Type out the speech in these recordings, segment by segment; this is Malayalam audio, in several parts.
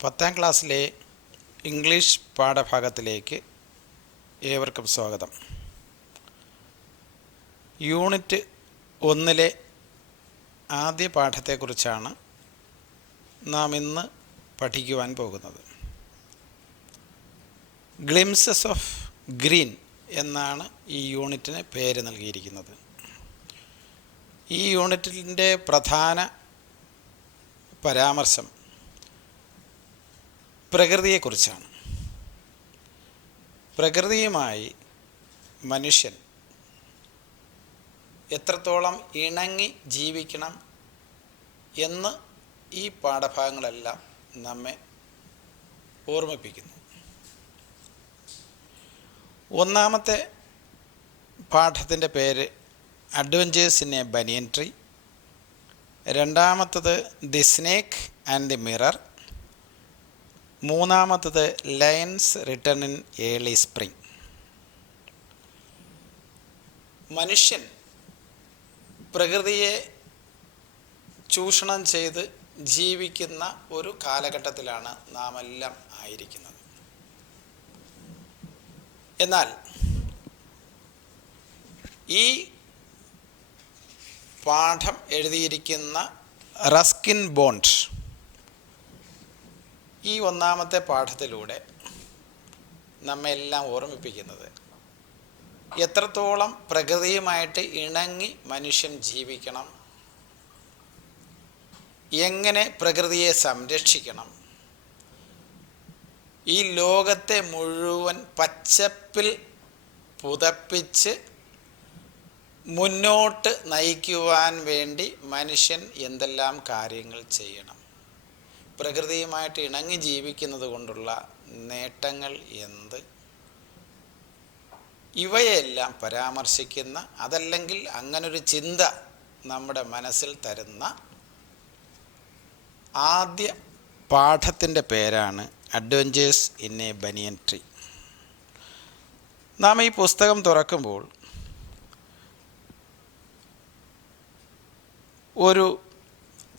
10ാം ക്ലാസ്സിലെ ഇംഗ്ലീഷ് പാഠഭാഗത്തിലേക്ക് ഏവർക്കും സ്വാഗതം. യൂണിറ്റ് 1 ആദ്യ പാഠത്തെക്കുറിച്ചാണ് നാം ഇന്ന് പഠിക്കുവാൻ പോകുന്നത്. ഗ്ലിംസസ് ഓഫ് ഗ്രീൻ എന്നാണ് ഈ യൂണിറ്റിന് പേര് നൽകിയിരിക്കുന്നത്. ഈ യൂണിറ്റിൻ്റെ പ്രധാന പരാമർശം പ്രകൃതിയെക്കുറിച്ചാണ്. പ്രകൃതിയുമായി മനുഷ്യൻ എത്രത്തോളം ഇണങ്ങി ജീവിക്കണം എന്ന് ഈ പാഠഭാഗങ്ങളെല്ലാം നമ്മെ ഓർമ്മിപ്പിക്കുന്നു. ഒന്നാമത്തെ പാഠത്തിൻ്റെ പേര് adventures in a banyan tree, രണ്ടാമത്തത് the snake and the mirror, മൂന്നാമത്തത് lions return in early spring. മനുഷ്യൻ പ്രകൃതിയെ ചൂഷണം ചെയ്ത് ജീവിക്കുന്ന ഒരു കാലഘട്ടത്തിലാണ് നാം എല്ലാം ആയിരിക്കുന്നത്. എന്നാൽ ഈ പാഠം എഴുതിയിരിക്കുന്ന റസ്കിൻ ബോണ്ട് ഈ ഒന്നാമത്തെ പാഠത്തിലൂടെ നമ്മെല്ലാം ഓർമ്മിപ്പിക്കുന്നത് എത്രത്തോളം പ്രകൃതിയുമായിട്ട് ഇണങ്ങി മനുഷ്യൻ ജീവിക്കണം, എങ്ങനെ പ്രകൃതിയെ സംരക്ഷിക്കണം, ഈ ലോകത്തെ മുഴുവൻ പച്ചപ്പിൽ പുതപ്പിച്ച് മുന്നോട്ട് നയിക്കുവാൻ വേണ്ടി മനുഷ്യൻ എന്തെല്ലാം കാര്യങ്ങൾ ചെയ്യണം, പ്രകൃതിയുമായിട്ട് ഇണങ്ങി ജീവിക്കുന്നത് കൊണ്ടുള്ള നേട്ടങ്ങൾ എന്ത്, ഇവയെല്ലാം പരാമർശിക്കുന്ന, അതല്ലെങ്കിൽ അങ്ങനൊരു ചിന്ത നമ്മുടെ മനസ്സിൽ തരുന്ന ആദ്യ പാഠത്തിൻ്റെ പേരാണ് adventures in a banyan tree. നാം ഈ പുസ്തകം തുറക്കുമ്പോൾ ഒരു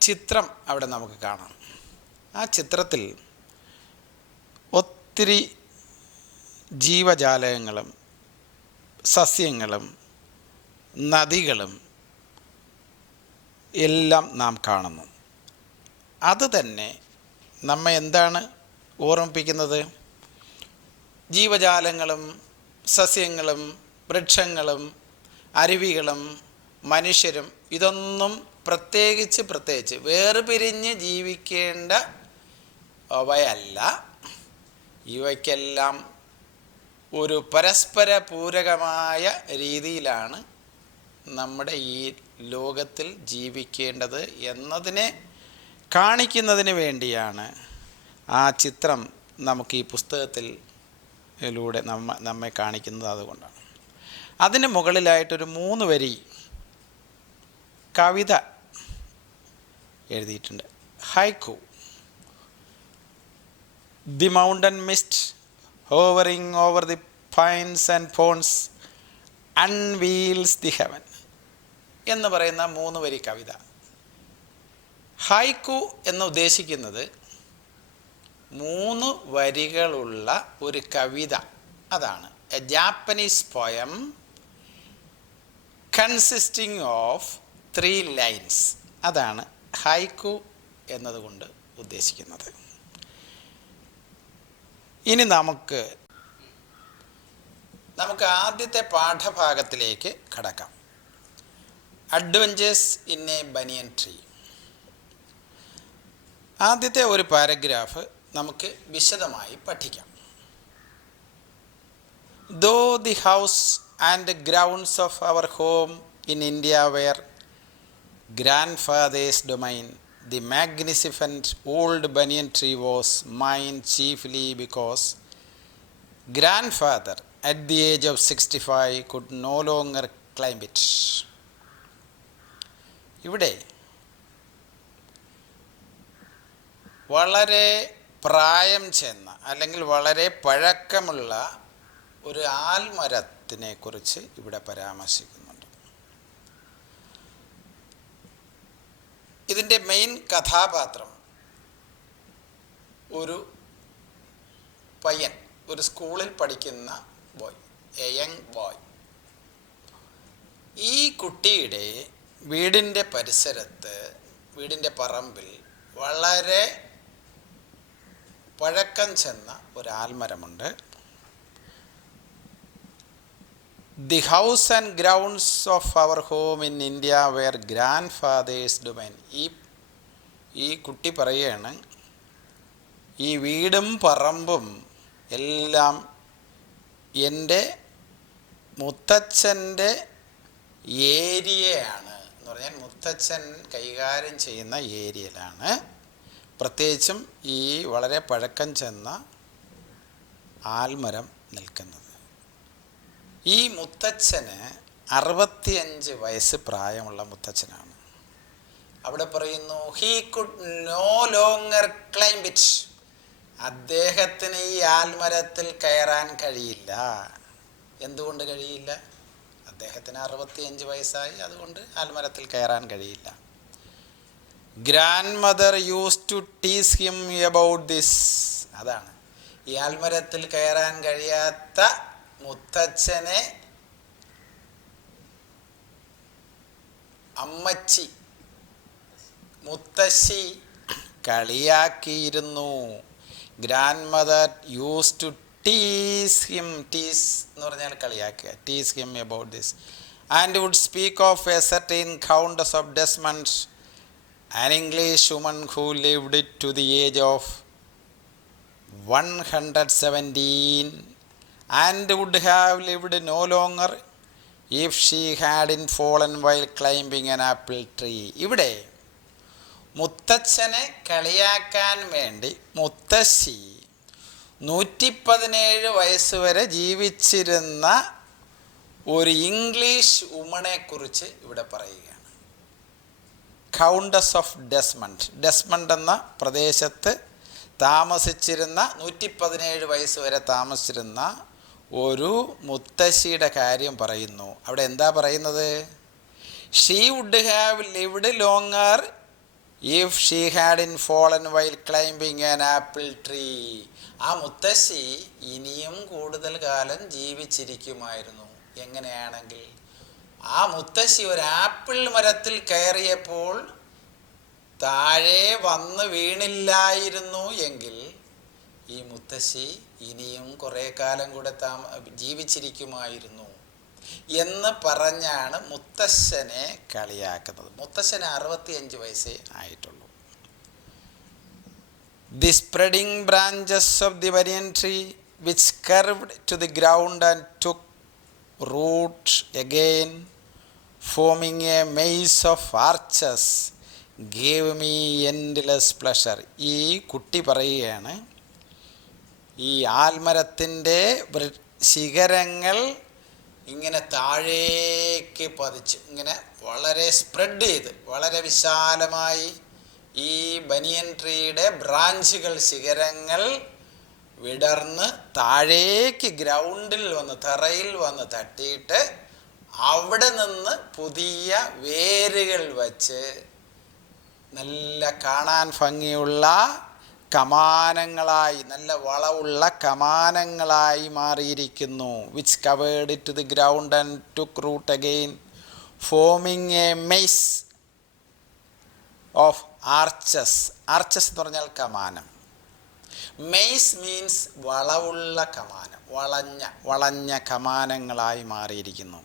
ചിത്രം അവിടെ നമുക്ക് കാണാം. ആ ചിത്രത്തിൽ ഒത്തിരി ജീവജാലകങ്ങളും സസ്യങ്ങളും നദികളും എല്ലാം നാം കാണുന്നു. അത് തന്നെ നമ്മെ എന്താണ് ഓർമ്മിപ്പിക്കുന്നത്? ജീവജാലങ്ങളും സസ്യങ്ങളും വൃക്ഷങ്ങളും അരുവികളും മനുഷ്യരും ഇതൊന്നും പ്രത്യേകിച്ച് വേർപിരിഞ്ഞ് ജീവിക്കേണ്ട അവയല്ല. ഇവയ്ക്കെല്ലാം ഒരു പരസ്പര പൂരകമായ രീതിയിലാണ് നമ്മുടെ ഈ ലോകത്തിൽ ജീവിക്കേണ്ടത് എന്നതിനെ കാണിക്കുന്നതിന് വേണ്ടിയാണ് ആ ചിത്രം നമുക്ക് ഈ പുസ്തകത്തിലൂടെ നമ്മെ കാണിക്കുന്നത്. അതുകൊണ്ടാണ് അതിന് മുകളിലായിട്ടൊരു 3 വരി കവിത എഴുതിയിട്ടുണ്ട്. ഹൈക്കു. The mountain mist hovering over the pines and ponds unveils the heaven എന്ന് പറയുന്ന 3 വരി കവിത. ഹൈക്കു എന്ന് ഉദ്ദേശിക്കുന്നത് 3 വരികളുള്ള ഒരു കവിത. അതാണ് a Japanese poem consisting of 3 lines. അതാണ് ഹൈക്കു എന്നതുകൊണ്ട് ഉദ്ദേശിക്കുന്നത്. ഇനി നമുക്ക് ആദ്യത്തെ പാഠഭാഗത്തിലേക്ക് കടക്കാം. Adventures in a banyan tree. ആദ്യത്തെ ഒരു പാരഗ്രാഫ് നമുക്ക് വിശദമായി പഠിക്കാം. Though the house and grounds of our home in India where grandfather's domain, the magnificent old banyan tree was mine chiefly because grandfather at the age of 65 could no longer climb it. ഇവിടെ വളരെ പ്രായം ചെന്ന അല്ലെങ്കിൽ വളരെ പഴക്കമുള്ള ഒരു ആൽമരത്തിനെ കുറിച്ച് ഇവിടെ പരാമർശിക്കുന്നുണ്ട്. ഇതിൻ്റെ മെയിൻ കഥാപാത്രം ഒരു പയ്യൻ, ഒരു സ്കൂളിൽ പഠിക്കുന്ന ബോയ്, എ യങ് ബോയ്. ഈ കുട്ടിയുടെ വീടിൻ്റെ പരിസരത്ത്, വീടിൻ്റെ പറമ്പിൽ വളരെ പഴക്കം ചെന്ന ഒരു ആൽമരമുണ്ട്. The house and grounds of our home in India where grandfather's domain. ഈ കുട്ടി പറയുകയാണ്, ഈ വീടും പറമ്പും എല്ലാം എൻ്റെ മുത്തച്ഛൻ്റെ ഏരിയയാണ് എന്ന് പറഞ്ഞാൽ മുത്തച്ഛൻ കൈകാര്യം ചെയ്യുന്ന ഏരിയയിലാണ് പ്രത്യേകിച്ചും ഈ വളരെ പഴക്കം ചെന്ന ആൽമരം നിൽക്കുന്നത്. ഈ മുത്തച്ഛന് 65 വയസ്സ് പ്രായമുള്ള മുത്തച്ഛനാണ്. അവിടെ പറയുന്നു, he could no longer climb it. അദ്ദേഹത്തിന് ഈ ആൽമരത്തിൽ കയറാൻ കഴിയില്ല. എന്തുകൊണ്ട് കഴിയില്ല? അദ്ദേഹത്തിന് 65 വയസ്സായി, അതുകൊണ്ട് ആൽമരത്തിൽ കയറാൻ കഴിയില്ല. Grandmother used to tease him about this. അതാണ്, ഈ ആൽമരത്തിൽ കയറാൻ കഴിയാത്ത മുത്തച്ഛനെ മുത്തശ്ശി കളിയാക്കിയിരുന്നു. Grandmother used to tease him, tease എന്ന് പറഞ്ഞാൽ കളിയാക്കുക, tease him about this, and would speak of a certain countess of Desmond, an English woman who lived to the age of 117 and would have lived no longer if she hadn't fallen while climbing an apple tree. ഇവിടെ മുത്തച്ഛനെ കളിയാക്കാൻ വേണ്ടി മുത്തശ്ശി 117 വയസ്സ് വരെ ജീവിച്ചിരുന്ന ഒരു ഇംഗ്ലീഷ് വുമണെ കുറിച്ച് ഇവിടെ പറയുകയാണ്. കൗണ്ടസ് ഓഫ് ഡെസ്മണ്ട്, ഡെസ്മണ്ട് എന്ന പ്രദേശത്ത് താമസിച്ചിരുന്ന 117 വയസ്സ് വരെ താമസിച്ചിരുന്ന ഒരു മുത്തശ്ശിയുടെ കാര്യം പറയുന്നു. അവിടെ എന്താ പറയുന്നത്? She would have lived longer if she hadn't fallen while climbing an apple tree. ആ മുത്തശ്ശി ഇനിയും കൂടുതൽ കാലം ജീവിച്ചിരിക്കുമായിരുന്നു. എങ്ങനെയാണെങ്കിൽ, ആ മുത്തശ്ശി ഒരു ആപ്പിൾ മരത്തിൽ കയറിയപ്പോൾ താഴെ വന്ന് വീണില്ലായിരുന്നു എങ്കിൽ ഈ മുത്തശ്ശി ഇനിയും കുറേ കാലം കൂടെ ജീവിച്ചിരിക്കുമായിരുന്നു എന്ന് പറഞ്ഞാണ് മുത്തശ്ശനെ കളിയാക്കുന്നത്. മുത്തശ്ശന് 65 വയസ്സേ ആയിട്ടുള്ളൂ. The spreading branches of the banyan tree which curved to the ground and took root again, forming a maze of arches, gave me endless pleasure. ഈ കുട്ടി പറയുകയാണ്, ഈ ആൽമരത്തിൻ്റെ ശിഖരങ്ങൾ ഇങ്ങനെ താഴേക്ക് പതിച്ച്, ഇങ്ങനെ വളരെ സ്പ്രെഡ് ചെയ്ത്, വളരെ വിശാലമായി ഈ ബനിയൻ ട്രീയുടെ ബ്രാഞ്ചുകൾ, ശിഖരങ്ങൾ വിടർന്ന് താഴേക്ക് ഗ്രൗണ്ടിൽ വന്ന്, തറയിൽ വന്ന് തട്ടിയിട്ട് അവിടെ നിന്ന് പുതിയ വേരുകൾ വച്ച് നല്ല കാണാൻ ഭംഗിയുള്ള കമാനങ്ങളായി, നല്ല വളവുള്ള കമാനങ്ങളായി മാറിയിരിക്കുന്നു. Which covered it to the ground and took root again, forming a maze of arches. Arches എന്ന് പറഞ്ഞാൽ കമാനം. മെയ്സ് മീൻസ് വളവുള്ള കമാനം, വളഞ്ഞ കമാനങ്ങളായി മാറിയിരിക്കുന്നു.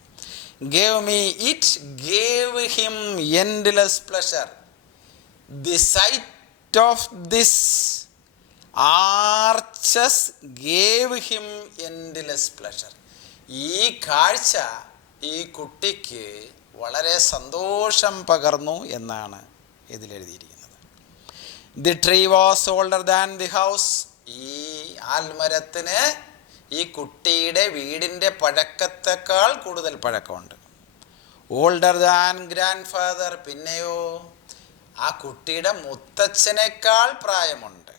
Gave me, it gave him endless pleasure. The sight of this arches gave him endless pleasure. ഈ കാഴ്ച ഈ കുട്ടിക്ക് വളരെ സന്തോഷം പകർന്നു എന്നാണ് ഇതിലെഴുതിയിരിക്കുന്നത്. The tree was older than the house. ഈ ആൽമരത്തിന് ഈ കുട്ടിയുടെ വീടിൻ്റെ പഴക്കത്തേക്കാൾ കൂടുതൽ പഴക്കമുണ്ട്. ഓൾഡർ ദാൻ ഗ്രാൻഡ് ഫാദർ, പിന്നെയോ ആ കുട്ടിയുടെ മുത്തച്ഛനേക്കാൾ പ്രായമുണ്ട്.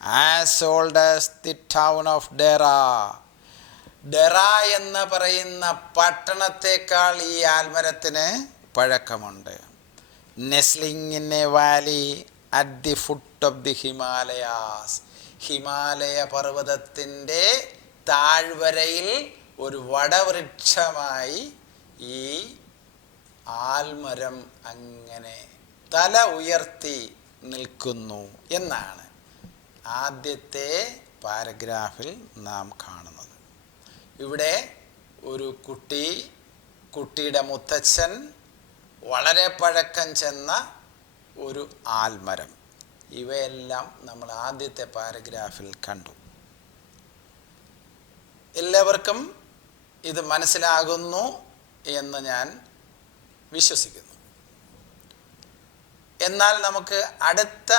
As old as the town of Dehra. Dehra എന്ന് പറയുന്ന പട്ടണത്തേക്കാൾ ഈ ആൽമരത്തിന് പഴക്കമുണ്ട്. Nestling in a valley at the foot of the Himalayas. ഹിമാലയ പർവ്വതത്തിൻ്റെ താഴ്വരയിൽ ഒരു വടവൃക്ഷമായി ഈ ആൽമരം അങ്ങനെ തല ഉയർത്തി നിൽക്കുന്നു എന്നാണ് ആദ്യത്തെ പാരഗ്രാഫിൽ നാം കാണുന്നത്. ഇവിടെ ഒരു കുട്ടിയുടെ മുത്തച്ഛൻ, വളരെ പഴക്കം ചെന്ന ഒരു ആൽമരം, ഇവയെല്ലാം നമ്മൾ ആദ്യത്തെ പാരഗ്രാഫിൽ കണ്ടു. എല്ലാവർക്കും ഇത് മനസ്സിലാകുന്നു എന്ന് ഞാൻ വിശ്വസിക്കുന്നു. എന്നാൽ നമുക്ക് അടുത്ത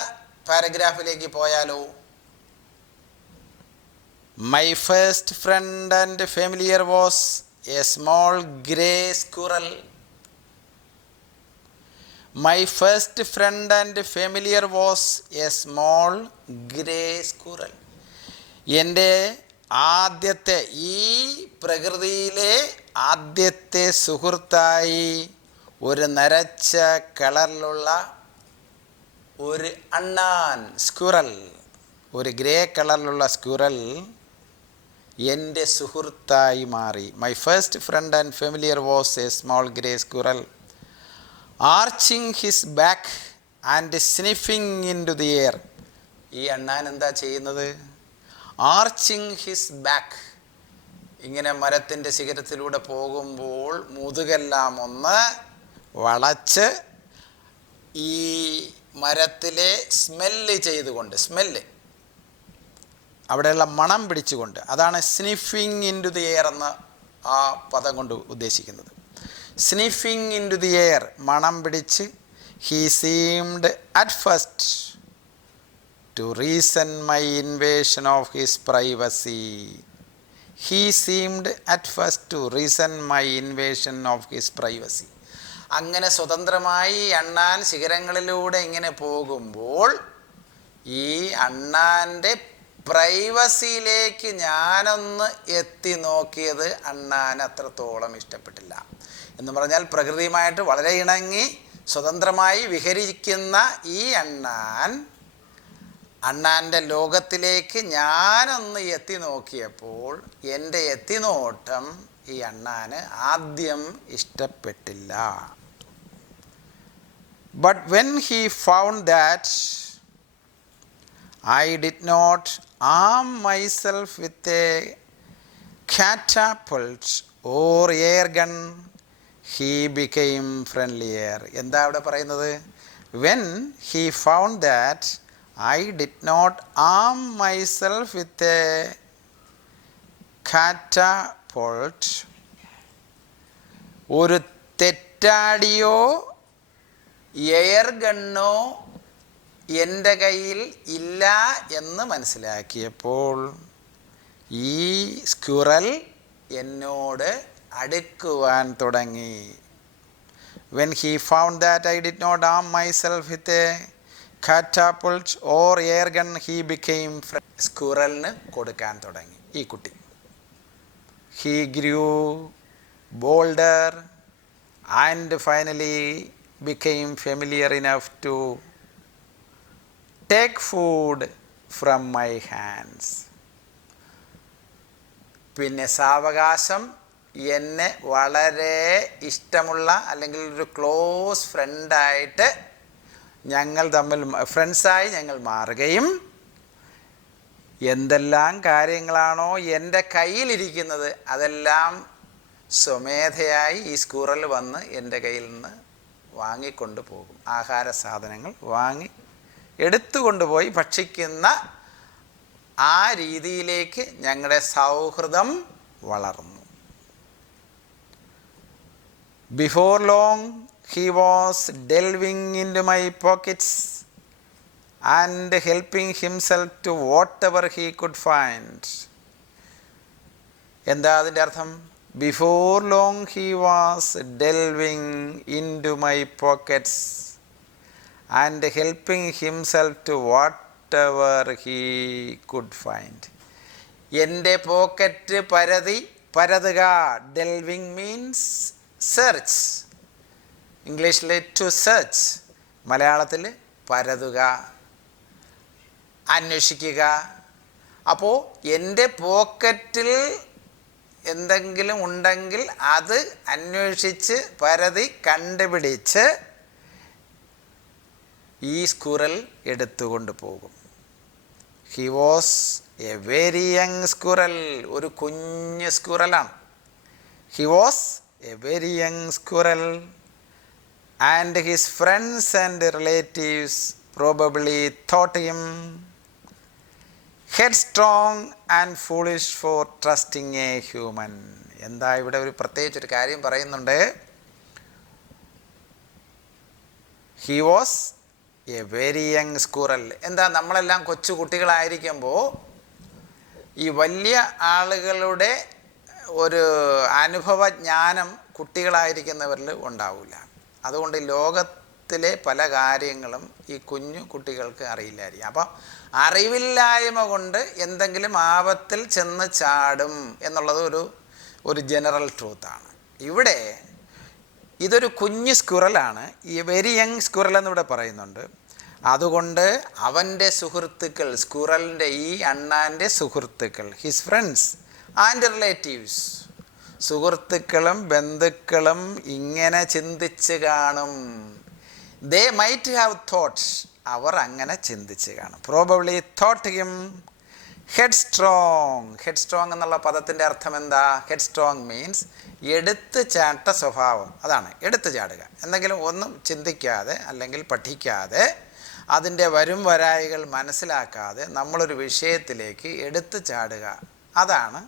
പാരഗ്രാഫിലേക്ക് പോയാലോ? My first friend and familiar was a small grey squirrel. My first friend and familiar was a small grey squirrel. എൻ്റെ ആദ്യത്തെ, ഈ പ്രകൃതിയിലെ ആദ്യത്തെ സുഹൃത്തായി ഒരു നരച്ച കളറിലുള്ള ഒരു അണ്ണാൻ, സ്ക്വിറൽ, ഒരു ഗ്രേ കളറിലുള്ള സ്ക്വിറൽ എൻ്റെ സുഹൃത്തായി മാറി. My first friend and familiar was a small grey squirrel arching his back and sniffing into the air. ഈ അണ്ണാൻ എന്താ ചെയ്യുന്നത്? ആർച്ചിങ് ഹിസ് ബാക്ക്, ഇങ്ങനെ മരത്തിൻ്റെ ശിഖരത്തിലൂടെ പോകുമ്പോൾ മുതുകെല്ലാം ഒന്ന് വളച്ച് ഈ മരത്തിലെ അവിടെയുള്ള മണം പിടിച്ചുകൊണ്ട്, അതാണ് sniffing into the air എന്ന ആ പദം കൊണ്ട് ഉദ്ദേശിക്കുന്നത്. Sniffing into the air, മണം പിടിച്ച്. He seemed at first to reason my invasion of his privacy. He seemed at first to reason my invasion of his privacy. അങ്ങനെ സ്വതന്ത്രമായി അണ്ണാൻ ശിഖരങ്ങളിലൂടെ ഇങ്ങനെ പോകുമ്പോൾ ഈ അണ്ണാൻ്റെ പ്രൈവസിയിലേക്ക് ഞാനൊന്ന് എത്തി നോക്കിയത് അണ്ണാൻ അത്രത്തോളം ഇഷ്ടപ്പെട്ടില്ല. എന്ന് പറഞ്ഞാൽ പ്രകൃതിയുമായിട്ട് വളരെ ഇണങ്ങി സ്വതന്ത്രമായി വിഹരിക്കുന്ന ഈ അണ്ണാൻ്റെ ലോകത്തിലേക്ക് ഞാനൊന്ന് എത്തി നോക്കിയപ്പോൾ എൻ്റെ എത്തിനോട്ടം ഈ അണ്ണാന് ആദ്യം ഇഷ്ടപ്പെട്ടില്ല. But when he found that I did not arm myself with a catapult or air gun, he became friendlier. എന്താ അവിടെ പറയുന്നത്? When he found that I did not arm myself with a catapult, ഒരു തെറ്റാടിയോ എയർ ഗണ്ണോ എൻ്റെ കയ്യിൽ ഇല്ല എന്ന് മനസ്സിലാക്കിയപ്പോൾ ഈ സ്ക്വിറൽ എന്നോട് അടുക്കുവാൻ തുടങ്ങി. When he found that I did not arm myself with a catapult or air gun, he became സ്ക്വിറലിന് കൊടുക്കാൻ തുടങ്ങി ഈ കുട്ടി. He grew bolder and finally became familiar enough to take food from my hands. പിന്നെ സാവകാശം എന്നെ വളരെ ഇഷ്ടമുള്ള, അല്ലെങ്കിൽ ഒരു ക്ലോസ് ഫ്രണ്ടായിട്ട് ഫ്രണ്ട്സായി ഞങ്ങൾ മാറുകയും എന്തെല്ലാം കാര്യങ്ങളാണോ എൻ്റെ കയ്യിലിരിക്കുന്നത് അതെല്ലാം സ്വമേധയായി ഈ സ്ക്വിറൽ വന്ന് എൻ്റെ കയ്യിൽ നിന്ന് വാങ്ങിക്കൊണ്ട് പോകും. ആഹാര സാധനങ്ങൾ വാങ്ങി എടുത്തുകൊണ്ടുപോയി ഭക്ഷിക്കുന്ന ആ രീതിയിലേക്ക് ഞങ്ങളുടെ സൗഹൃദം വളർന്നു. Before long he was delving into my pockets and helping himself to whatever he could find. എന്താ അതിൻ്റെ അർത്ഥം? Before long he was delving into my pockets and helping himself to whatever he could find. എൻ്റെ പോക്കറ്റ് പരതുക. Delving means search. ഇംഗ്ലീഷിൽ ടു സെർച്ച്, മലയാളത്തിൽ പരതുക, അന്വേഷിക്കുക. അപ്പോൾ എൻ്റെ പോക്കറ്റിൽ എന്തെങ്കിലും ഉണ്ടെങ്കിൽ അത് അന്വേഷിച്ച് പരതി കണ്ടുപിടിച്ച് ഈ സ്ക്വിറൽ എടുത്തുകൊണ്ട് പോകും. He was a very young squirrel. ഒരു കുഞ്ഞ് സ്ക്വിറലാണ്. He was a very young squirrel and his friends and relatives probably thought him headstrong and foolish for trusting a human. എന്താ ഇവിടെ ഒരു പ്രത്യേകിച്ചൊരു കാര്യം പറയുന്നുണ്ട്. He was a very young squirrel. എന്താ, നമ്മളെല്ലാം കൊച്ചു കുട്ടികളായിരിക്കുമ്പോൾ ഈ വലിയ ആളുകളുടെ ഒരു അനുഭവജ്ഞാനം കുട്ടികളായിരിക്കുന്നവരിൽ ഉണ്ടാവില്ല. അതുകൊണ്ട് ലോകത്തിലെ പല കാര്യങ്ങളും ഈ കുഞ്ഞു കുട്ടികൾക്ക് അറിയില്ലായിരിക്കും. അപ്പം അറിവില്ലായ്മ കൊണ്ട് എന്തെങ്കിലും ആപത്തിൽ ചെന്ന് ചാടും എന്നുള്ളത് ഒരു ജനറൽ ട്രൂത്താണ്. ഇവിടെ ഇതൊരു കുഞ്ഞ് സ്ക്വിറലാണ്, ഈ വെരി യങ് സ്ക്വിറൽ എന്നിവിടെ പറയുന്നുണ്ട്. അതുകൊണ്ട് അവൻ്റെ സുഹൃത്തുക്കൾ, സ്ക്വിറലിൻ്റെ ഈ അണ്ണാൻ്റെ സുഹൃത്തുക്കൾ, ഹിസ് ഫ്രണ്ട്സ് ആൻഡ് റിലേറ്റീവ്സ്, സുഹൃത്തുക്കളും ബന്ധുക്കളും ഇങ്ങനെ ചിന്തിച്ച് കാണും. ദേ മൈറ്റ് ഹാവ് തോട്ട്സ്, അവർ അങ്ങനെ ചിന്തിച്ച് കാണും. Probably thought him headstrong. Headstrong എന്നുള്ള പദത്തിൻ്റെ അർത്ഥം എന്താ? ഹെഡ്സ്ട്രോങ് മീൻസ് എടുത്ത് ചാട്ട സ്വഭാവം. അതാണ് എടുത്ത് ചാടുക. എന്തെങ്കിലും ഒന്നും ചിന്തിക്കാതെ അല്ലെങ്കിൽ പഠിക്കാതെ അതിൻ്റെ വരും വരായികൾ മനസ്സിലാക്കാതെ നമ്മളൊരു വിഷയത്തിലേക്ക് എടുത്ത് ചാടുക, അതാണ്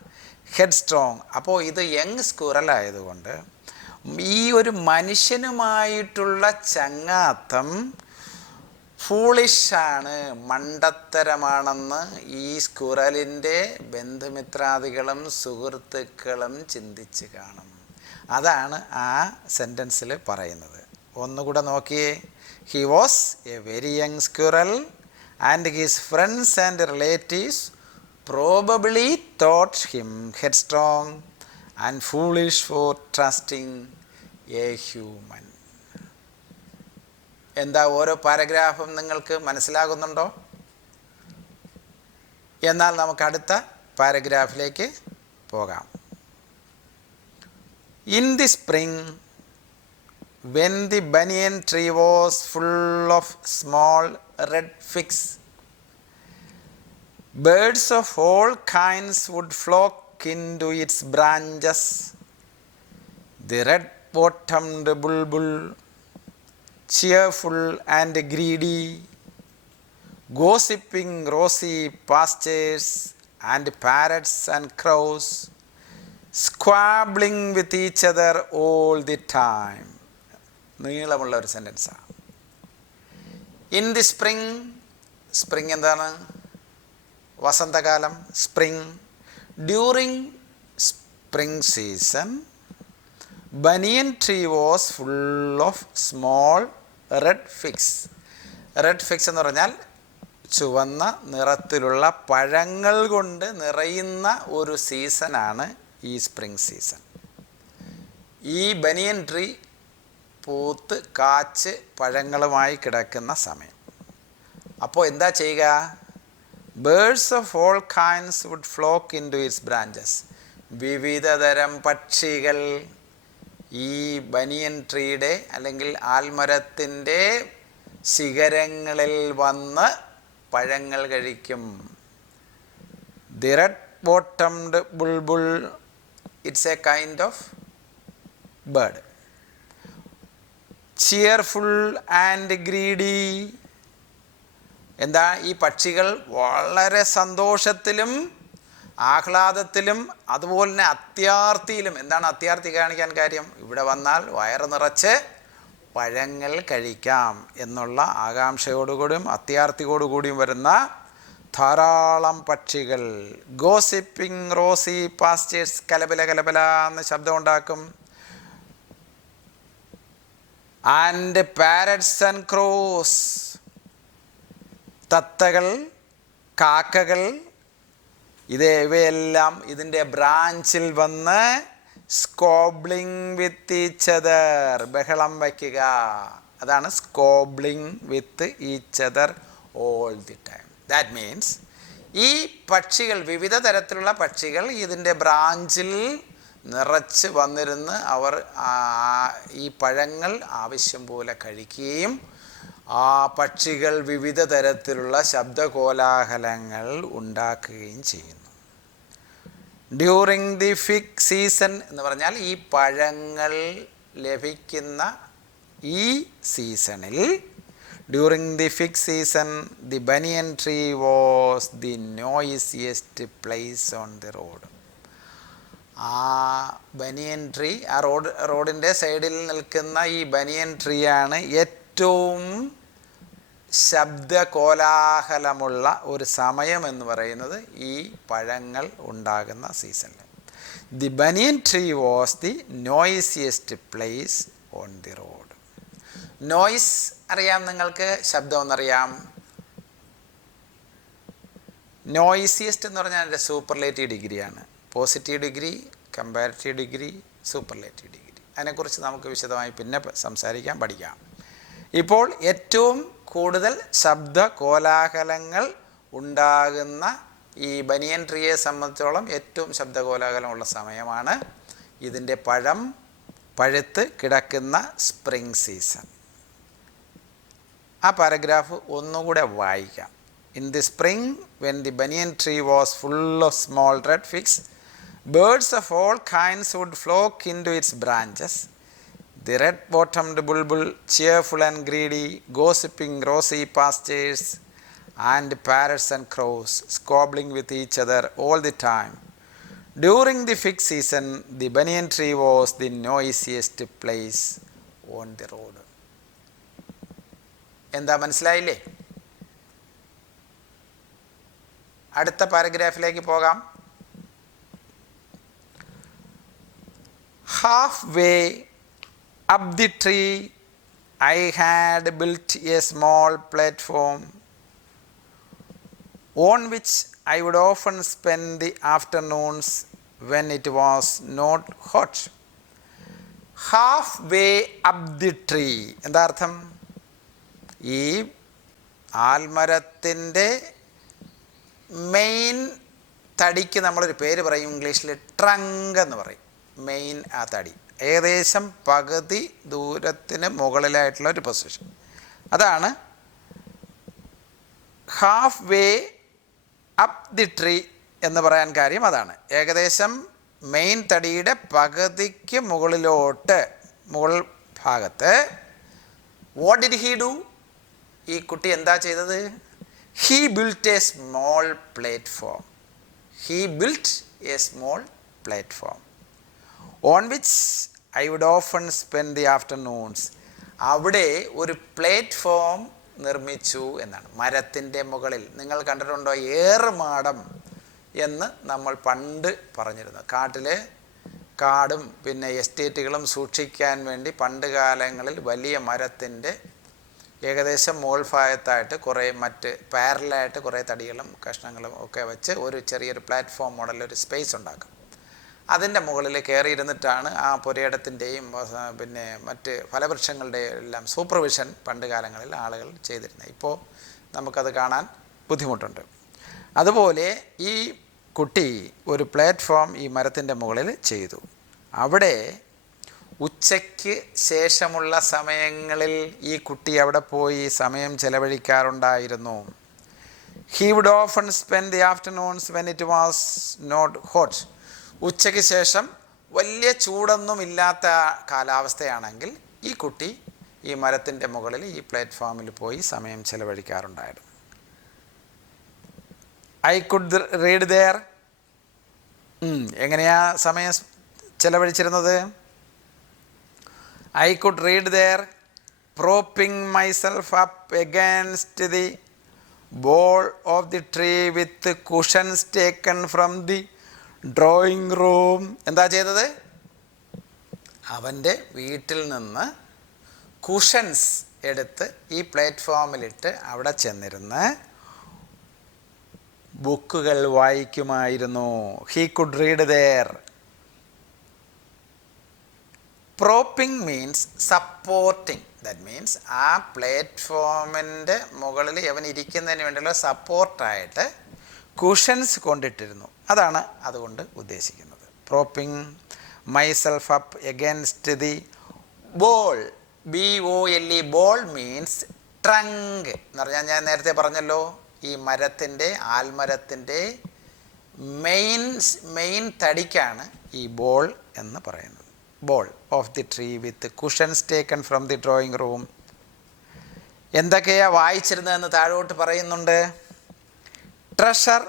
ഹെഡ്സ്ട്രോങ്. അപ്പോൾ ഇത് യങ് സ്ക്വിറൽ ആയതുകൊണ്ട് ഈ ഒരു മനുഷ്യനുമായിട്ടുള്ള ചങ്ങാത്തം ഫൂളിഷാണ്, മണ്ടത്തരമാണെന്ന് ഈ സ്ക്വിറലിൻ്റെ ബന്ധുമിത്രാദികളും സുഹൃത്തുക്കളും ചിന്തിച്ച് കാണും. അതാണ് ആ സെൻറ്റൻസിൽ പറയുന്നത്. ഒന്നുകൂടെ നോക്കിയേ. He was a very young squirrel and his friends and relatives probably thought him headstrong and foolish for trusting a human. എന്താ, ഓരോ പാരഗ്രാഫും നിങ്ങൾക്ക് മനസ്സിലാകുന്നുണ്ടോ? എന്നാൽ നമുക്ക് അടുത്ത പാരഗ്രാഫിലേക്ക് പോകാം. In the spring when the banyan tree was full of small red figs, birds of all kinds would flock into its branches. The red bottomed bulbul, cheerful and greedy, gossiping rosy pastures, and parrots and crows, squabbling with each other all the time. നീളമുള്ള ഒരു സെൻറ്റൻസാണ്. ഇൻ ദി സ്പ്രിംഗ്, സ്പ്രിംഗ് എന്താണ്? വസന്തകാലം, spring. During spring season banian tree was full of small red figs. Red figs എന്ന് പറഞ്ഞാൽ ചുവന്ന നിറത്തിലുള്ള പഴങ്ങൾ കൊണ്ട് നിറയുന്ന ഒരു സീസണാണ് ഈ സ്പ്രിംഗ് സീസൺ. ഈ ബനിയൻ ട്രീ പൂത്ത് കാച്ച് പഴങ്ങളുമായി കിടക്കുന്ന സമയം. അപ്പോൾ എന്താ ചെയ്യുക? Birds of all kinds would flock into its branches. വിവിധതരം പക്ഷികൾ ഈ ബനിയൻ ട്രീയുടെ അല്ലെങ്കിൽ ആൽമരത്തിൻ്റെ ശിഖരങ്ങളിൽ വന്ന് പഴങ്ങൾ കഴിക്കും. The red bottomed Bulbul, it's A kind of bird. Cheerful and greedy, എന്താ, ഈ പക്ഷികൾ വളരെ സന്തോഷത്തിലും ആഹ്ലാദത്തിലും അതുപോലെ തന്നെ അത്യാർത്തിയിലും. എന്താണ് അത്യാർത്തി കാണിക്കാൻ കാര്യം? ഇവിടെ വന്നാൽ വയറ് നിറച്ച് പഴങ്ങൾ കഴിക്കാം എന്നുള്ള ആകാംക്ഷയോടുകൂടിയും അത്യാർത്തിയോടുകൂടിയും വരുന്ന ധാരാളം പക്ഷികൾ. ഗോസിപ്പിംഗ് റോസി പാസ്റ്റേഴ്സ്, കലബല കലബല എന്ന് ശബ്ദം ഉണ്ടാക്കും. ആൻഡ് പാരറ്റ്സ് ആൻഡ് ക്രോസ്, തത്തകൾ, കാക്കകൾ, ഇവയെല്ലാം ഇതിൻ്റെ ബ്രാഞ്ചിൽ വന്ന് സ്കോബ്ലിംഗ് വിത്ത് ഈച്ച് അതർ, ബഹളം വയ്ക്കുക. അതാണ് squabbling with each other all the time. That means ഈ പക്ഷികൾ, വിവിധ തരത്തിലുള്ള പക്ഷികൾ ഇതിൻ്റെ ബ്രാഞ്ചിൽ നിറച്ച് വന്നിരുന്ന് അവർ ഈ പഴങ്ങൾ ആവശ്യം പോലെ കഴിക്കുകയും ആ പക്ഷികൾ വിവിധ തരത്തിലുള്ള ശബ്ദകോലാഹലങ്ങൾ ഉണ്ടാക്കുകയും ചെയ്യുന്നു. ഡ്യൂറിങ് ദി ഫിഗ് സീസൺ എന്ന് പറഞ്ഞാൽ ഈ പഴങ്ങൾ ലഭിക്കുന്ന ഈ സീസണിൽ, during the fig season the banyan tree was the noisiest place on the road. ആ ബനിയൻ ട്രീ, ആ റോഡിൻ്റെ സൈഡിൽ നിൽക്കുന്ന ഈ ബനിയൻ ട്രീ ആണ് ഏറ്റവും ശബ്ദകോലാഹലമുള്ള ഒരു സമയം എന്ന് പറയുന്നത് ഈ പഴങ്ങൾ ഉണ്ടാകുന്ന സീസണിൽ. The banyan tree was the noisiest place on the road. Noise അറിയാം നിങ്ങൾക്ക്, ശബ്ദം എന്നറിയാം. നോയിസിയസ്റ്റ് എന്ന് പറഞ്ഞാൽ അതിൻ്റെ സൂപ്പർലേറ്റീവ് ഡിഗ്രിയാണ്. Positive degree, comparative degree, superlative degree. അതിനെക്കുറിച്ച് നമുക്ക് വിശദമായി പിന്നെ സംസാരിക്കാം, പഠിക്കാം. ഇപ്പോൾ ഏറ്റവും കൂടുതൽ ശബ്ദ കോലാഹലങ്ങൾ ഉണ്ടാകുന്ന ഈ ബനിയൻ ട്രീയെ സംബന്ധിച്ചോളം ഏറ്റവും ശബ്ദകോലാഹലമുള്ള സമയമാണ് ഇതിൻ്റെ പഴം പഴുത്ത് കിടക്കുന്ന സ്പ്രിംഗ് സീസൺ. ആ പാരഗ്രാഫ് ഒന്നുകൂടെ വായിക്കാം. In the spring when the banyan tree was full of small red figs, birds of all kinds would flock into its branches. The red-bottomed bulbul, cheerful and greedy, gossiping rosy pastures, and parrots and crows, squabbling with each other all the time. During the fig season, the banyan tree was the noisiest place on the road. എന്താ മനസ്സിലായില്ലേ? അടുത്ത പാരഗ്രാഫിലേക്ക് പോകാം. Halfway up the tree, I had built a small platform on which I would often spend the afternoons when it was not hot. Halfway up the tree എന്താ അർത്ഥം? ഈ ആൽമരത്തിൻ്റെ മെയിൻ തടിക്ക് നമ്മളൊരു പേര് പറയും, ഇംഗ്ലീഷിൽ ട്രങ്ക് എന്ന് പറയും. മെയിൻ ആ തടി ഏകദേശം പകുതി ദൂരത്തിന് മുകളിലായിട്ടുള്ള ഒരു പൊസിഷൻ, അതാണ് half way up the tree എന്ന് പറയാൻ കാര്യം അതാണ്. ഏകദേശം മെയിൻ തടിയുടെ പകുതിക്ക് മുകളിലോട്ട്, മുകൾ ഭാഗത്ത്. What did he do? ഈ കുട്ടി എന്താ ചെയ്തത്? He built A small platform. He built A small platform on which I would often spend the afternoons. അവിടെ ഒരു പ്ലാറ്റ്ഫോം നിർമ്മിച്ചു എന്നാണ്, മരത്തിൻ്റെ മുകളിൽ. നിങ്ങൾ കണ്ടിട്ടുണ്ടോ ഏറുമാടം എന്ന് നമ്മൾ പണ്ട് പറഞ്ഞിരുന്നു. കാട്ടിലെ കാടും പിന്നെ എസ്റ്റേറ്റുകളും സൂക്ഷിക്കാൻ വേണ്ടി പണ്ട് കാലങ്ങളിൽ വലിയ മരത്തിൻ്റെ ഏകദേശം മോൾ ഭാഗത്തായിട്ട് കുറേ മറ്റ് പാരലായിട്ട് കുറേ തടികളും കഷ്ണങ്ങളും ഒക്കെ വെച്ച് ഒരു ചെറിയൊരു പ്ലാറ്റ്ഫോം മോഡൽ ഒരു സ്പേസ് ഉണ്ടാക്കും. അതിൻ്റെ മുകളിൽ കയറിയിരുന്നിട്ടാണ് ആ പുരയിടത്തിൻ്റെയും പിന്നെ മറ്റ് ഫലവൃക്ഷങ്ങളുടെയും എല്ലാം സൂപ്പർവിഷൻ പണ്ട് കാലങ്ങളിൽ ആളുകൾ ചെയ്തിരുന്നത്. ഇപ്പോൾ നമുക്കത് കാണാൻ ബുദ്ധിമുട്ടുണ്ട്. അതുപോലെ ഈ കുട്ടി ഒരു പ്ലാറ്റ്ഫോം ഈ മരത്തിൻ്റെ മുകളിൽ ചെയ്തു. അവിടെ ഉച്ചയ്ക്ക് ശേഷമുള്ള സമയങ്ങളിൽ ഈ കുട്ടി അവിടെ പോയി സമയം ചെലവഴിക്കാറുണ്ടായിരുന്നു. He would often spend the afternoons when it was not hot. ഉച്ചയ്ക്ക് ശേഷം വലിയ ചൂടൊന്നും ഇല്ലാത്ത കാലാവസ്ഥയാണെങ്കിൽ ഈ കുട്ടി ഈ മരത്തിൻ്റെ മുകളിൽ ഈ പ്ലാറ്റ്ഫോമിൽ പോയി സമയം ചെലവഴിക്കാറുണ്ടായിരുന്നു. I could read there. എങ്ങനെയാ സമയം ചെലവഴിച്ചിരുന്നത്? I could read there propping myself up against the bole of the tree with cushions taken from the drawing room. എന്താ ചെയ്തത്? അവൻ്റെ വീട്ടിൽ നിന്ന് കുഷൻസ് എടുത്ത് ഈ പ്ലാറ്റ്ഫോമിലിട്ട് അവിടെ ചെന്നിരുന്ന് ബുക്കുകൾ വായിക്കുമായിരുന്നു. He could read there. Propping means supporting. That means ആ പ്ലാറ്റ്ഫോമിൻ്റെ മുകളിൽ അവൻ ഇരിക്കുന്നതിന് വേണ്ടിയുള്ള സപ്പോർട്ടായിട്ട് കുഷൻസ് കൊണ്ടിട്ടിരുന്നു. അതാണ് അതുകൊണ്ട് ഉദ്ദേശിക്കുന്നത്. Propping myself up against the bole. BOLE bole means trunk എന്ന് പറഞ്ഞാൽ ഞാൻ നേരത്തെ പറഞ്ഞല്ലോ, ഈ മരത്തിൻ്റെ ആൽമരത്തിൻ്റെ മെയിൻ തടിക്കാണ് ഈ ബോൾ എന്ന് പറയുന്നത്. Bole of the tree with cushions taken from the drawing room. എന്തൊക്കെയാണ് വായിച്ചിരുന്നതെന്ന് താഴോട്ട് പറയുന്നുണ്ട്. Treasure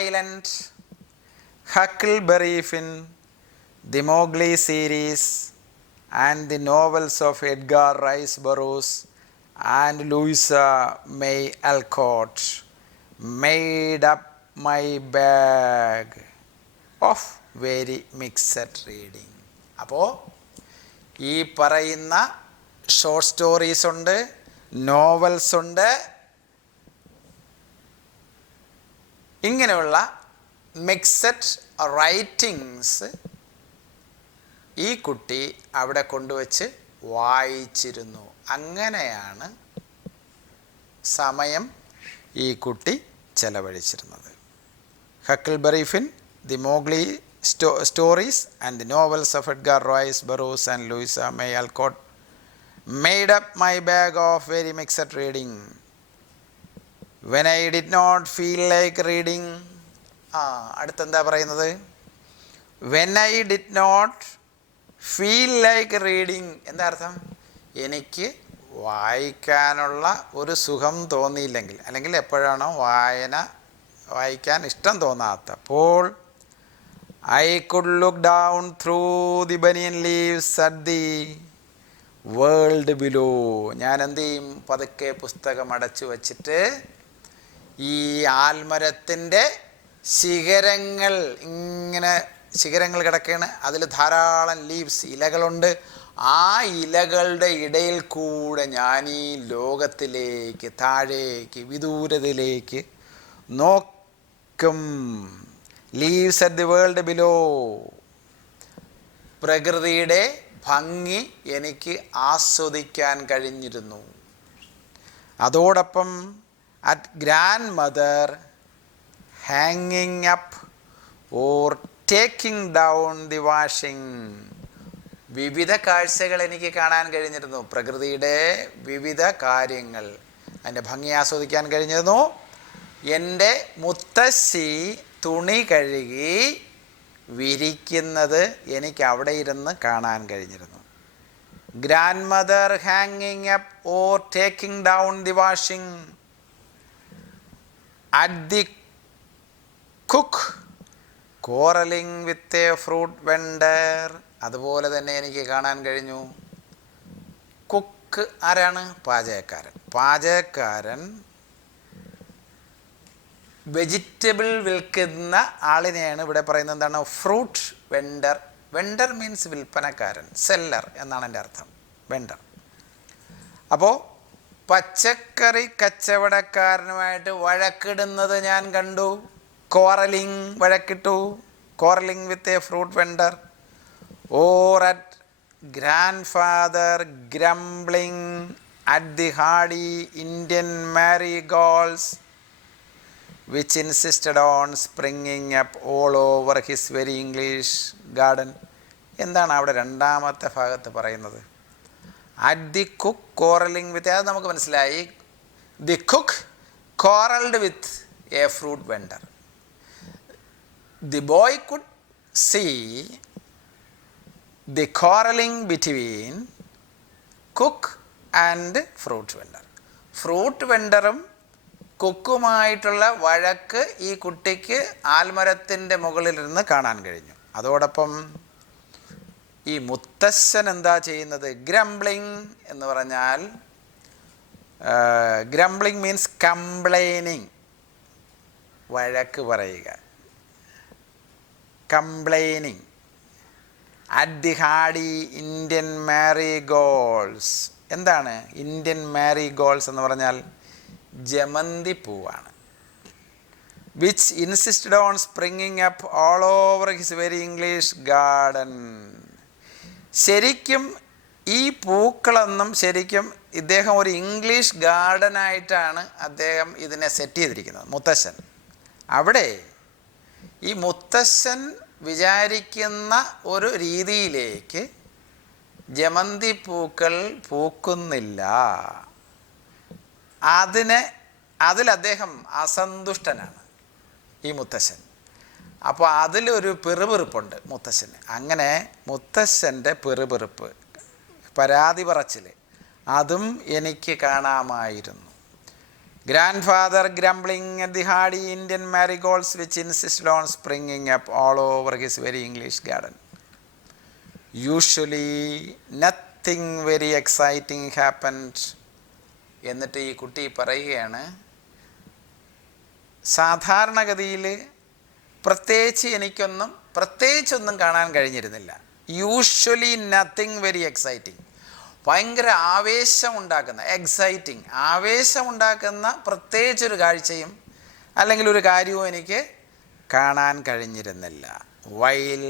Island, Huckleberry Finn, the Mowgli series and the novels of Edgar Rice Burroughs and Louisa May Alcott made up my bag of very mixed reading. അപ്പോൾ ഈ പറയുന്ന ഷോർട്ട് സ്റ്റോറീസ് ഉണ്ട്, നോവൽസ് ഉണ്ട്, ഇങ്ങനെയുള്ള മിക്സഡ് റൈറ്റിങ്സ് ഈ കുട്ടി അവിടെ കൊണ്ടുവച്ച് വായിച്ചിരുന്നു. അങ്ങനെയാണ് സമയം ഈ കുട്ടി ചെലവഴിച്ചിരുന്നത്. Huckleberry Finn, the Mowgli stories and the novels of Edgar Rice Burroughs and Louisa May Alcott made up my bag of very mixed reading when I did not feel like reading. അടുത്തെന്താ പറയുന്നത്? When I did not feel like reading. എന്താ അർത്ഥം? എനിക്ക് വായിക്കാനുള്ള ഒരു സുഖം തോന്നിയില്ലെങ്കിൽ, അല്ലെങ്കിൽ എപ്പോഴാണോ വായിക്കാൻ ഇഷ്ടം തോന്നാത്തപ്പോൾ, I could look down through the banyan leaves at the world below. ഞാൻ എന്ത് ചെയ്യും? പതുക്കെ പുസ്തകം അടച്ചു വച്ചിട്ട് ഈ ആൽമരത്തിൻ്റെ ശിഖരങ്ങൾ, ഇങ്ങനെ ശിഖരങ്ങൾ കിടക്കുകയാണ്, അതിൽ ധാരാളം ലീവ്സ്, ഇലകളുണ്ട്. ആ ഇലകളുടെ ഇടയിൽ കൂടെ ഞാൻ ഈ ലോകത്തിലേക്ക്, താഴേക്ക്, വിദൂരതയിലേക്ക് നോക്കും. Leaves at the world below. പ്രകൃതിയുടെ ഭംഗി എനിക്ക് ആസ്വദിക്കാൻ കഴിഞ്ഞിരുന്നു. അതോടൊപ്പം അറ്റ് ഗ്രാൻഡ് മദർ ഹാങ്ങിങ് up or taking down the washing. വിവിധ കാഴ്ചകൾ എനിക്ക് കാണാൻ കഴിഞ്ഞിരുന്നു. പ്രകൃതിയുടെ വിവിധ കാര്യങ്ങൾ, അതിൻ്റെ ഭംഗി ആസ്വദിക്കാൻ കഴിഞ്ഞിരുന്നു. എൻ്റെ മുത്തശ്ശി തുണി കഴുകി വിരിക്കുന്നത് എനിക്ക് അവിടെ ഇരുന്ന് കാണാൻ കഴിഞ്ഞിരുന്നു. ഗ്രാൻഡ് മദർ ഹാങ്ങിങ് up or taking down the washing. At the cook quarrelling with a fruit vendor. അതുപോലെ തന്നെ എനിക്ക് കാണാൻ കഴിഞ്ഞു. കുക്ക് ആരാണ്? പാചകക്കാരൻ. പാചകക്കാരൻ വെജിറ്റബിൾ വിൽക്കുന്ന ആളിനെയാണ് ഇവിടെ പറയുന്നത്. എന്താണ്? Fruit vendor. വെണ്ടർ മീൻസ് വിൽപ്പനക്കാരൻ, സെല്ലർ എന്നാണ് എൻ്റെ അർത്ഥം, വെണ്ടർ. അപ്പോൾ പച്ചക്കറി കച്ചവടക്കാരനുമായിട്ട് വഴക്കിടുന്നത് ഞാൻ കണ്ടു. കോറലിംഗ്, വഴക്കിട്ടു. Quarrelling with a fruit vendor. Or at grandfather grumbling at the hardy Indian marigolds which insisted on springing up all over his very English garden. എന്താണ് അവിടെ രണ്ടാമത്തെ ഭാഗത്ത് പറയുന്നത്? At the cook quarrelling with, അത് നമുക്ക് മനസ്സിലായി. The cook quarrelled with a fruit vendor. The boy could see the quarrelling between cook and fruit vendor. Fruit വെണ്ടറും കുക്കുമായിട്ടുള്ള വഴക്ക് ഈ കുട്ടിക്ക് ആൽമരത്തിൻ്റെ മുകളിലിരുന്ന് കാണാൻ കഴിഞ്ഞു. അതോടൊപ്പം ഈ മുത്തശ്ശൻ എന്താ ചെയ്യുന്നത്? ഗ്രംബ്ലിംഗ് എന്ന് പറഞ്ഞാൽ, ഗ്രംബ്ലിംഗ് മീൻസ് കംപ്ലൈനിങ്, വഴക്ക് പറയുക. Complaining at the hardy Indian marigolds. എന്താണ് ഇന്ത്യൻ മാരിഗോൾഡ്സ് എന്ന് പറഞ്ഞാൽ? ജമന്തി പൂവാണ്. Which insisted on springing up all over his very English garden. ശരിക്കും ഈ പൂക്കളൊന്നും ശരിക്കും ഇദ്ദേഹം ഒരു ഇംഗ്ലീഷ് ഗാർഡനായിട്ടാണ് അദ്ദേഹം ഇതിനെ സെറ്റ് ചെയ്തിരിക്കുന്നത്, മുത്തശ്ശൻ. അവിടെ ഈ മുത്തശ്ശൻ വിചാരിക്കുന്ന ഒരു രീതിയിലേക്ക് ജമന്തി പൂക്കൾ പൂക്കുന്നില്ല. അതിൽ അദ്ദേഹം അസന്തുഷ്ടനാണ്, ഈ മുത്തശ്ശൻ. അപ്പോൾ അതിലൊരു പിറുപിറുപ്പുണ്ട് മുത്തശ്ശന്. അങ്ങനെ മുത്തശ്ശൻ്റെ പിറുപിറുപ്പ്, പരാതി പറച്ചിൽ, അതും എനിക്ക് കാണാമായിരുന്നു. Grandfather grumbling at the hardy Indian marigolds which insisted on springing up all over his very English garden. Usually nothing very exciting happened. എന്നിട്ട് ഈ കുട്ടി പറയുകയാണ്, സാധാരണഗതിയിൽ പ്രത്യേകിച്ചൊന്നും കാണാൻ കഴിഞ്ഞിരുന്നില്ല. Usually nothing very exciting. ഭയങ്കര ആവേശമുണ്ടാക്കുന്ന പ്രത്യേകിച്ചൊരു കാഴ്ചയും അല്ലെങ്കിൽ ഒരു കാര്യവും എനിക്ക് കാണാൻ കഴിഞ്ഞിരുന്നില്ല. While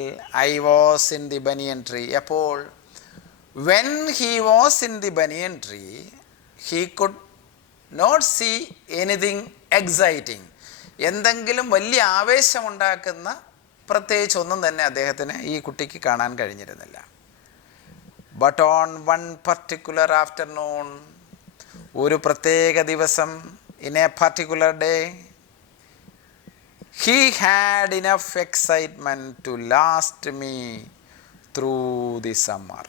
I was in the banyan tree. അപ്പോൾ when he was in the banyan tree he could not see anything exciting. എന്തെങ്കിലും വലിയ ആവേശമുണ്ടാക്കുന്ന പ്രത്യേകിച്ചൊന്നും തന്നെ അദ്ദേഹത്തിന്, ഈ കുട്ടിക്ക് കാണാൻ കഴിഞ്ഞിരുന്നില്ല. But on one particular afternoon, ഒരു പ്രത്യേക ദിവസം, in A particular day, he had enough excitement to last me through the summer.